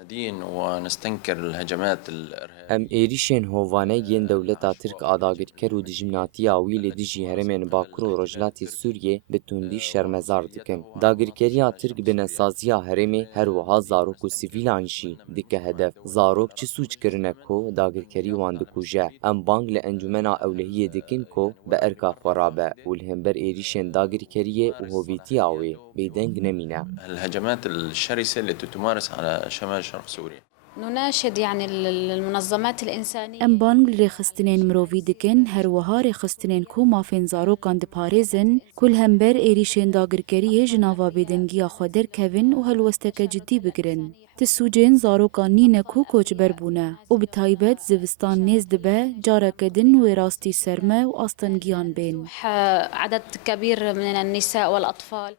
ندين ونستنكر الهجمات ام الإرهابية. ایریشن هوانگین دولتا ترک آداگرکر و دجمناتی آویل دجی هرمین باکر و رجلاتی سوریه به تندی شرمزار دکن. داگرکریا ترک به نسازیا هرمی هر وها زاروک و سیویلان جی دکه هدف. زاروک چه سوچ کرنه کو داگرکری وان دکوجه. ام بانگ لانجمنا اولهیه دکن کو به ارکا خرابه و الهمبر ایریشن داگرکریه و هویتی آوی بیدنگ نمینه. الهجمات الشرسة التي تمارس على شمال شرق سوريا. نناشد يعني المنظمات الإنسانية. ام بانگ رخستنین مروی دکن هر وها رخستنین کو مافین زاروکان دپارێزن کل همبر ایریشن داگرکری جناوا بیدنگیا خودر کوین و هلوستک جدی بگرن. تسوجین زاروکان نینه کو کوچبر بونه و به تایبت زوستان نیز دبه جارکدن و راستی سرمه و آستنگیان بین. عدد كبير من النساء والأطفال